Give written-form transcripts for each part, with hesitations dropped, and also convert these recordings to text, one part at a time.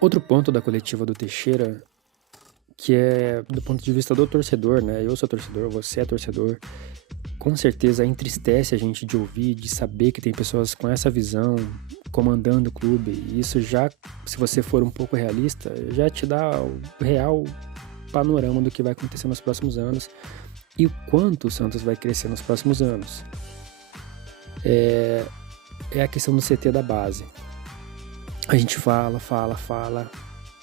Outro ponto da coletiva do Teixeira, que é do ponto de vista do torcedor, né? Eu sou torcedor, você é torcedor. Com certeza entristece a gente de ouvir, de saber que tem pessoas com essa visão comandando o clube. E isso já, se você for um pouco realista, já te dá o real panorama do que vai acontecer nos próximos anos e o quanto o Santos vai crescer nos próximos anos. É a questão do CT da base. A gente fala.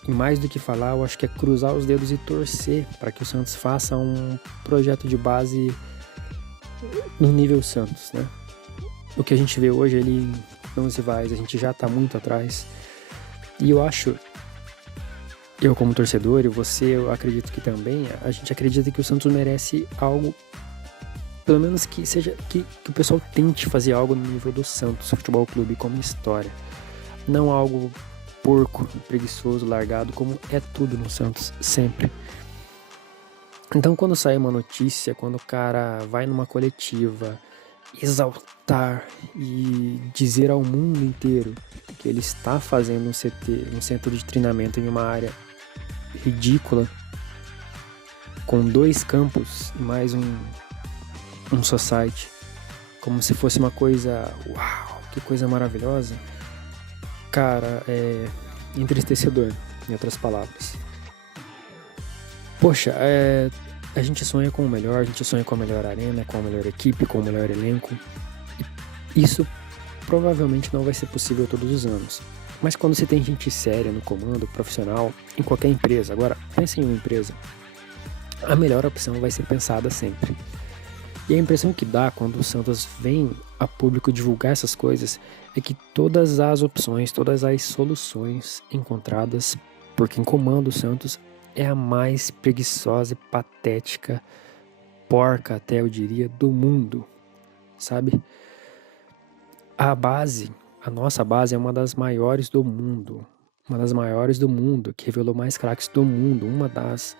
E mais do que falar, eu acho que é cruzar os dedos e torcer para que o Santos faça um projeto de base no nível Santos, né? O que a gente vê hoje, ele não se vai, a gente já tá muito atrás. E eu acho, eu como torcedor e você, eu acredito que também, a gente acredita que o Santos merece algo, pelo menos que seja, que o pessoal tente fazer algo no nível do Santos Futebol Clube como história. Não algo porco, preguiçoso, largado, como é tudo no Santos, sempre. Então, quando sai uma notícia, quando o cara vai numa coletiva exaltar e dizer ao mundo inteiro que ele está fazendo um CT, um centro de treinamento em uma área ridícula, com 2 campos e mais um society, como se fosse uma coisa, uau, que coisa maravilhosa, cara, é entristecedor, em outras palavras. Poxa, a gente sonha com o melhor, a gente sonha com a melhor arena, com a melhor equipe, com o melhor elenco. E isso provavelmente não vai ser possível todos os anos. Mas quando você tem gente séria no comando, profissional, em qualquer empresa, agora pense em uma empresa, a melhor opção vai ser pensada sempre. E a impressão que dá quando o Santos vem a público divulgar essas coisas é que todas as opções, todas as soluções encontradas por quem comanda o Santos é a mais preguiçosa e patética, porca até eu diria, do mundo, sabe? A nossa base é uma das maiores do mundo, que revelou mais craques do mundo, uma das...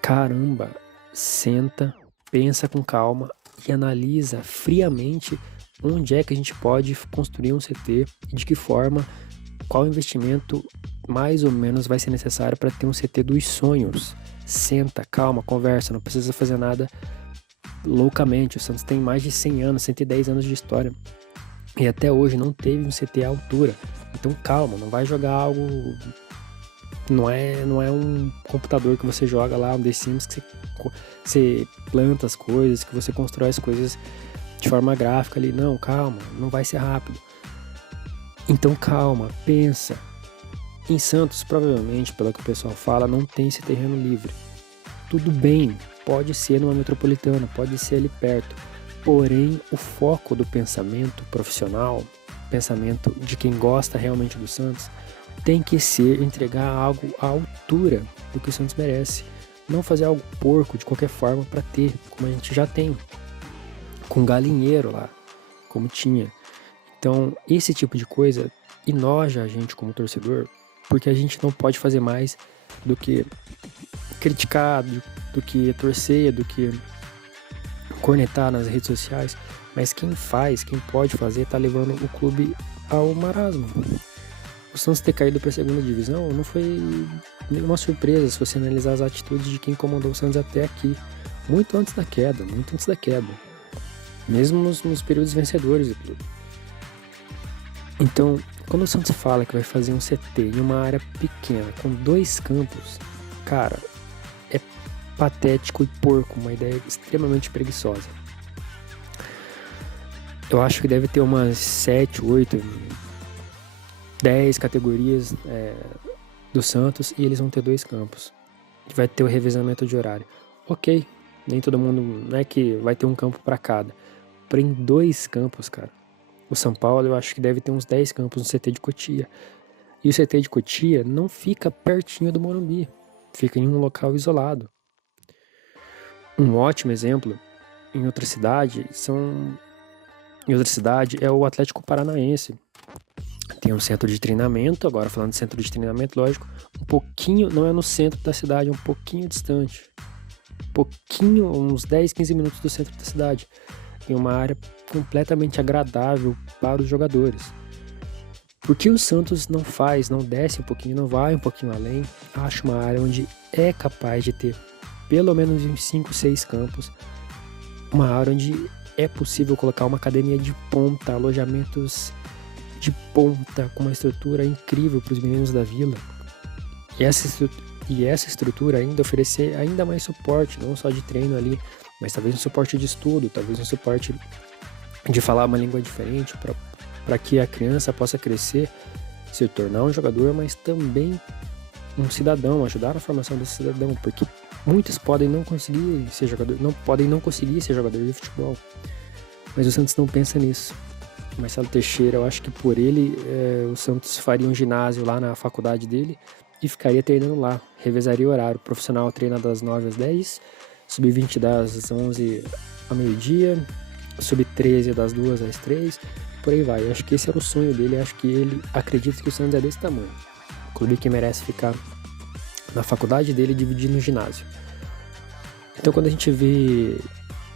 Caramba, senta, pensa com calma e analisa friamente onde é que a gente pode construir um CT e de que forma, qual investimento mais ou menos vai ser necessário para ter um CT dos sonhos. Senta, calma, conversa, não precisa fazer nada loucamente. O Santos tem mais de 100 anos, 110 anos de história e até hoje não teve um CT à altura. Então calma, não vai jogar algo... Não é um computador que você joga lá, um The Sims, que você planta as coisas, que você constrói as coisas de forma gráfica ali. Não, calma, não vai ser rápido. Então calma, pensa. Em Santos, provavelmente, pelo que o pessoal fala, não tem esse terreno livre. Tudo bem, pode ser numa metropolitana, pode ser ali perto. Porém, o foco do pensamento profissional, pensamento de quem gosta realmente do Santos, tem que ser entregar algo à altura do que o Santos merece. Não fazer algo porco de qualquer forma para ter, como a gente já tem. Com galinheiro lá, como tinha. Então, esse tipo de coisa enoja a gente como torcedor, porque a gente não pode fazer mais do que criticar, do que torcer, do que cornetar nas redes sociais. Mas quem faz, quem pode fazer, tá levando o clube ao marasmo. O Santos ter caído para a segunda divisão não foi nenhuma surpresa se você analisar as atitudes de quem comandou o Santos até aqui, muito antes da queda, mesmo nos períodos vencedores do clube. Então, quando o Santos fala que vai fazer um CT em uma área pequena, com 2 campos, cara, é patético e porco, uma ideia extremamente preguiçosa. Eu acho que deve ter umas 7, 8, 10 categorias do Santos e eles vão ter 2 campos. Vai ter o revezamento de horário. Ok, nem todo mundo, não é que vai ter um campo para cada. Porém, 2 campos, cara. O São Paulo eu acho que deve ter uns 10 campos no CT de Cotia. E o CT de Cotia não fica pertinho do Morumbi. Fica em um local isolado. Um ótimo exemplo em outra cidade é o Atlético Paranaense. Tem um centro de treinamento, agora falando de centro de treinamento, lógico, um pouquinho, não é no centro da cidade, é um pouquinho distante. Uns 10, 15 minutos do centro da cidade. Em uma área completamente agradável para os jogadores. Por que o Santos não faz, não desce um pouquinho, não vai um pouquinho além? Acha uma área onde é capaz de ter pelo menos uns 5, 6 campos, uma área onde é possível colocar uma academia de ponta, alojamentos de ponta, com uma estrutura incrível para os meninos da vila. E essa estrutura ainda oferecer ainda mais suporte, não só de treino ali, mas talvez um suporte de estudo, talvez um suporte de falar uma língua diferente, para que a criança possa crescer, se tornar um jogador, mas também um cidadão, ajudar na formação desse cidadão, porque muitos podem não conseguir ser jogador, podem não conseguir ser jogador de futebol, mas o Santos não pensa nisso. Marcelo Teixeira, eu acho que por ele o Santos faria um ginásio lá na faculdade dele e ficaria treinando lá, revezaria o horário. O profissional treina das 9 às 10, sub-20 das 11 ao meio-dia, sub-13 das 2 às 3, por aí vai. Eu acho que esse era o sonho dele, eu acho que ele acredita que o Santos é desse tamanho. O clube que merece ficar na faculdade dele dividindo o ginásio. Então quando a gente vê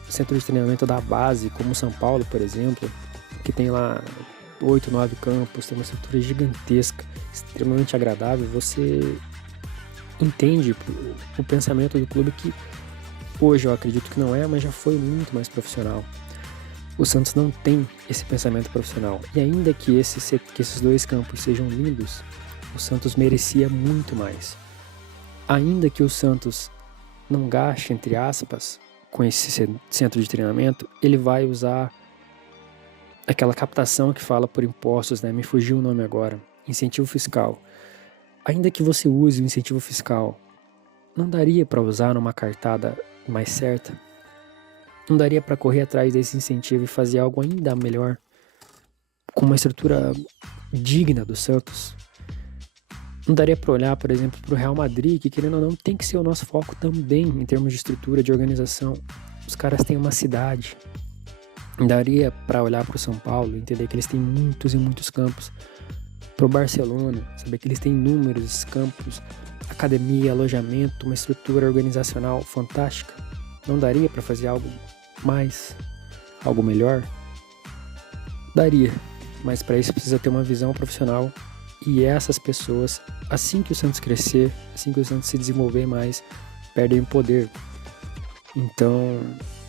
centro de treinamento da base, como o São Paulo, por exemplo, que tem lá 8, 9 campos, tem uma estrutura gigantesca, extremamente agradável, você entende o pensamento do clube que hoje eu acredito que não é, mas já foi muito mais profissional. O Santos não tem esse pensamento profissional. E ainda que esses 2 campos sejam lindos, o Santos merecia muito mais. Ainda que o Santos não gaste, entre aspas, com esse centro de treinamento, ele vai usar aquela captação que fala por impostos, né? Me fugiu o nome agora. Incentivo fiscal. Ainda que você use o incentivo fiscal, não daria para usar numa cartada mais certa? Não daria para correr atrás desse incentivo e fazer algo ainda melhor? Com uma estrutura digna do Santos? Não daria para olhar, por exemplo, para o Real Madrid, que querendo ou não tem que ser o nosso foco também em termos de estrutura, de organização. Os caras têm uma cidade. Daria para olhar para o São Paulo e entender que eles têm muitos e muitos campos. Para o Barcelona, saber que eles têm inúmeros campos, academia, alojamento, uma estrutura organizacional fantástica. Não daria para fazer algo mais, algo melhor? Daria, mas para isso precisa ter uma visão profissional. E essas pessoas, assim que o Santos crescer, assim que o Santos se desenvolver mais, perdem o poder. Então,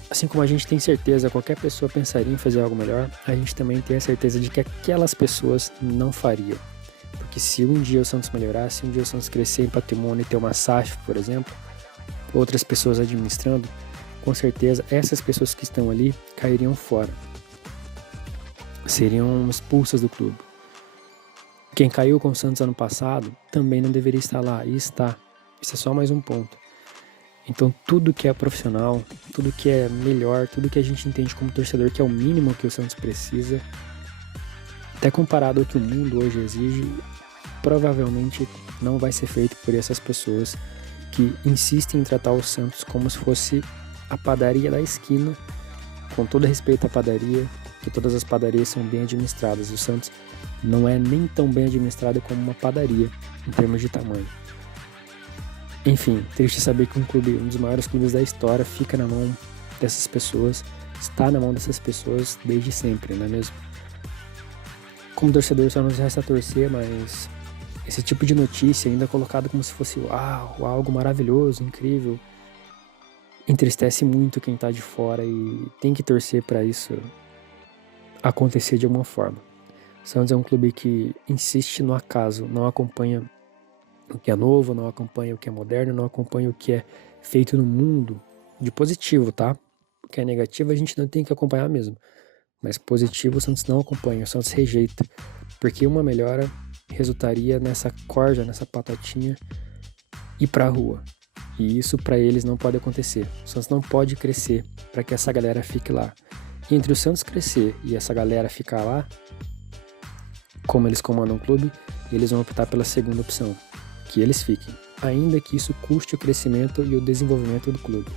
assim como a gente tem certeza, qualquer pessoa pensaria em fazer algo melhor, a gente também tem a certeza de que aquelas pessoas não fariam. Porque se um dia o Santos melhorar, se um dia o Santos crescer em patrimônio e ter uma SAF, por exemplo, outras pessoas administrando, com certeza essas pessoas que estão ali cairiam fora. Seriam expulsas do clube. Quem caiu com o Santos ano passado também não deveria estar lá, e está. Isso é só mais um ponto. Então tudo que é profissional, tudo que é melhor, tudo que a gente entende como torcedor que é o mínimo que o Santos precisa, até comparado ao que o mundo hoje exige, provavelmente não vai ser feito por essas pessoas que insistem em tratar o Santos como se fosse a padaria da esquina, com todo respeito à padaria, que todas as padarias são bem administradas. O Santos não é nem tão bem administrado como uma padaria, em termos de tamanho. Enfim, triste saber que um dos maiores clubes da história fica na mão dessas pessoas, está na mão dessas pessoas desde sempre, não é mesmo? Como torcedor só nos resta torcer, mas esse tipo de notícia ainda colocado como se fosse uau, algo maravilhoso, incrível, entristece muito quem tá de fora e tem que torcer para isso acontecer de alguma forma. O Santos é um clube que insiste no acaso, não acompanha o que é novo, não acompanha o que é moderno, não acompanha o que é feito no mundo de positivo, tá? O que é negativo a gente não tem que acompanhar mesmo. Mas positivo o Santos não acompanha, o Santos rejeita. Porque uma melhora resultaria nessa corda, nessa patatinha, ir pra rua. E isso pra eles não pode acontecer. O Santos não pode crescer para que essa galera fique lá. E entre o Santos crescer e essa galera ficar lá, como eles comandam o clube, eles vão optar pela segunda opção, que eles fiquem, ainda que isso custe o crescimento e o desenvolvimento do clube.